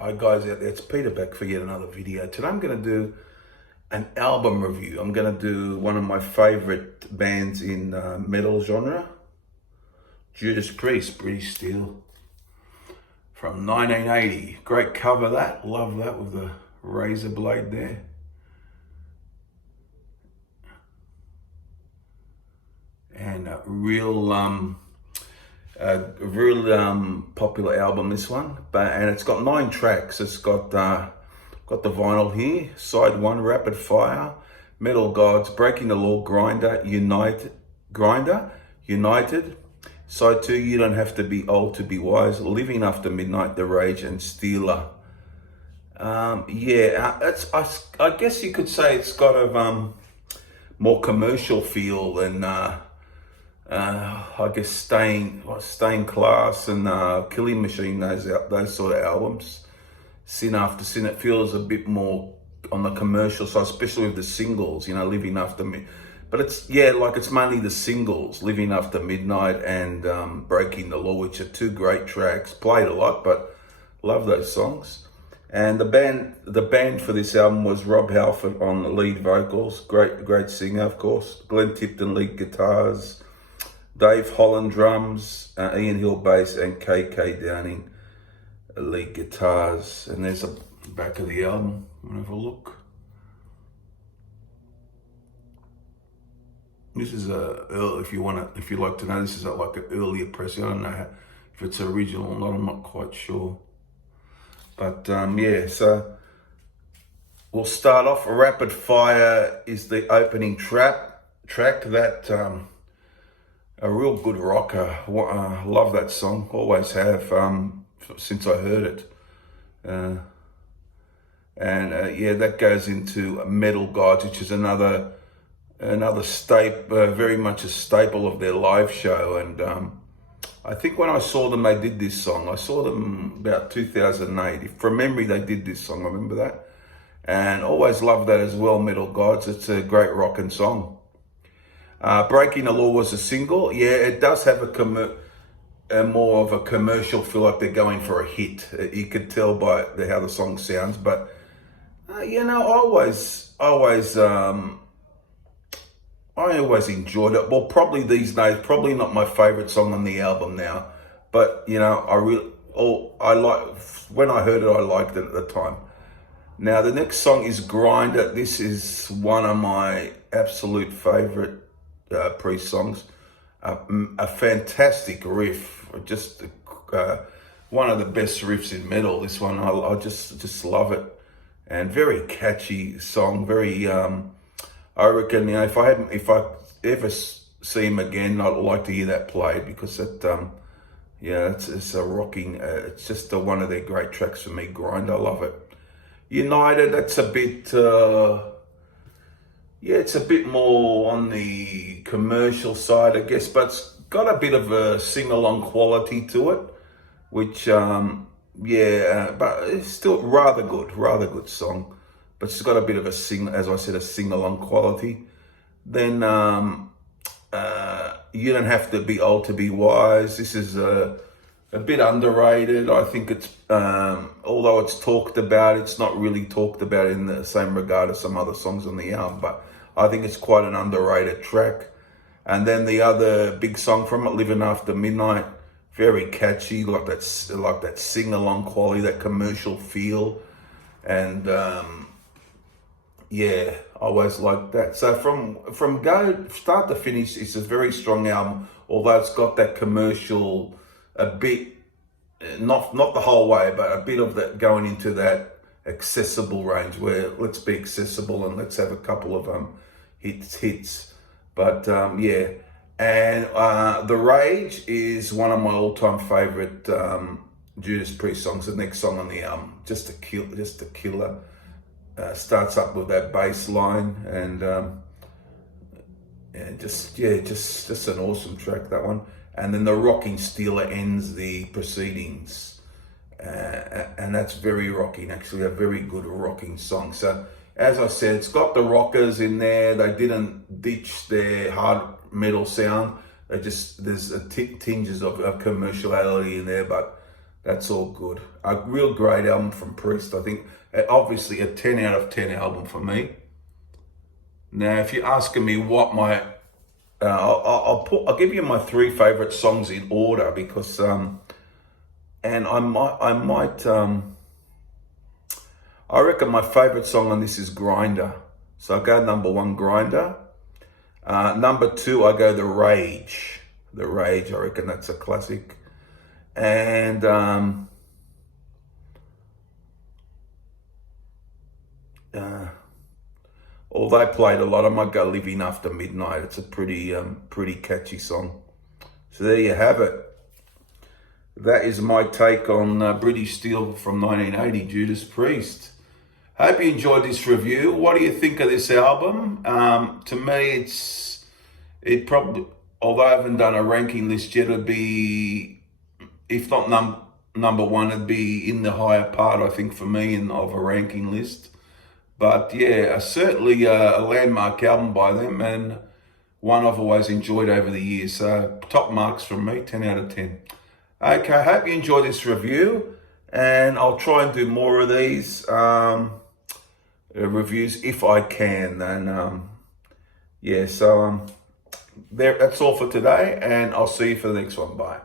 Hi guys out there, it's Peter back for yet another video. Today I'm going to do an album review. I'm going to do one of my favorite bands in metal genre, Judas Priest, British Steel, from 1980. Great cover that, love that with the razor blade there. And a real popular album, this one, and it's got 9 tracks. It's got the vinyl here. Side 1, Rapid Fire, Metal Gods, Breaking the Law, Grinder, United. Side 2, You Don't Have to Be Old to Be Wise, Living After Midnight, The Rage, and Stealer. I guess you could say it's got a more commercial feel than I guess Stained Class and Killing Machine, those sort of albums. Sin After Sin, it feels a bit more on the commercial side, especially with the singles, Living After Me. But it's mainly the singles, Living After Midnight and Breaking the Law, which are 2 great tracks. Played a lot, but love those songs. And the band for this album was Rob Halford on the lead vocals, great singer, of course. Glenn Tipton lead guitars, Dave Holland drums, Ian Hill bass, and KK Downing lead guitars. And there's the back of the album. We'll have a look. This is if you like to know, this is like an earlier pressing. I don't know if it's original or not. I'm not quite sure. But so we'll start off. Rapid Fire is the opening track that a real good rocker. Love that song, always have since I heard it. That goes into Metal Gods, which is another staple, very much a staple of their live show. And I think when I saw them, they did this song. I saw them about 2008. From memory, they did this song. I remember that. And always loved that as well, Metal Gods. It's a great rocking song. Breaking the Law was a single. Yeah, it does have more of a commercial feel, like they're going for a hit. You could tell by how the song sounds. But, I always enjoyed it. Well, probably these days, probably not my favorite song on the album now, but when I heard it, I liked it at the time. Now the next song is Grinder. This is one of my absolute favorite Priest songs. A fantastic riff, just one of the best riffs in metal. This one, I just love it, and very catchy song. Very I reckon, if I ever see him again, I'd like to hear that played, because it's a rocking. It's just one of their great tracks for me. Grind, I love it. United, that's a bit, it's a bit more on the commercial side, I guess, but it's got a bit of a sing-along quality to it, which, but it's still rather good song. But it's got a bit of a sing-along quality. Then You Don't Have to Be Old to Be Wise. This is a bit underrated. I think it's, although it's talked about, it's not really talked about in the same regard as some other songs on the album, but I think it's quite an underrated track. And then the other big song from it, Living After Midnight, very catchy, like that sing-along quality, that commercial feel. And I always like that. So from start to finish, it's a very strong album, although it's got that commercial, a bit, not the whole way, but a bit of that going into that accessible range, where let's be accessible and let's have a couple of hits. But and The Rage is one of my all-time favorite Judas Priest songs. The next song on the album, just a killer. Starts up with that bass line, and just an awesome track, that one. And then the rocking Stealer ends the proceedings, and that's very rocking, actually, a very good rocking song. So as I said, it's got the rockers in there. They didn't ditch their hard metal sound. There's tinges of commerciality in there, but That's all good. A real great album from Priest. I think obviously a 10 out of 10 album for me. Now, if you're asking me what my, I'll give you my three favorite songs in order because, and I reckon my favorite song on this is Grinder. So I go number one, Grinder. Number two, I go The Rage. The Rage, I reckon that's a classic. And although I played a lot, I might go Living After Midnight. It's a pretty catchy song. So there you have it. That is my take on British Steel from 1980, Judas Priest. Hope you enjoyed this review. What do you think of this album? To me, it probably, although I haven't done a ranking list yet, it'd be, if not number one, it'd be in the higher part, I think, for me, of a ranking list. But yeah, certainly a landmark album by them, and one I've always enjoyed over the years. So top marks from me, 10 out of 10. Okay, hope you enjoyed this review, and I'll try and do more of these reviews if I can. And yeah, so that's all for today, and I'll see you for the next one. Bye.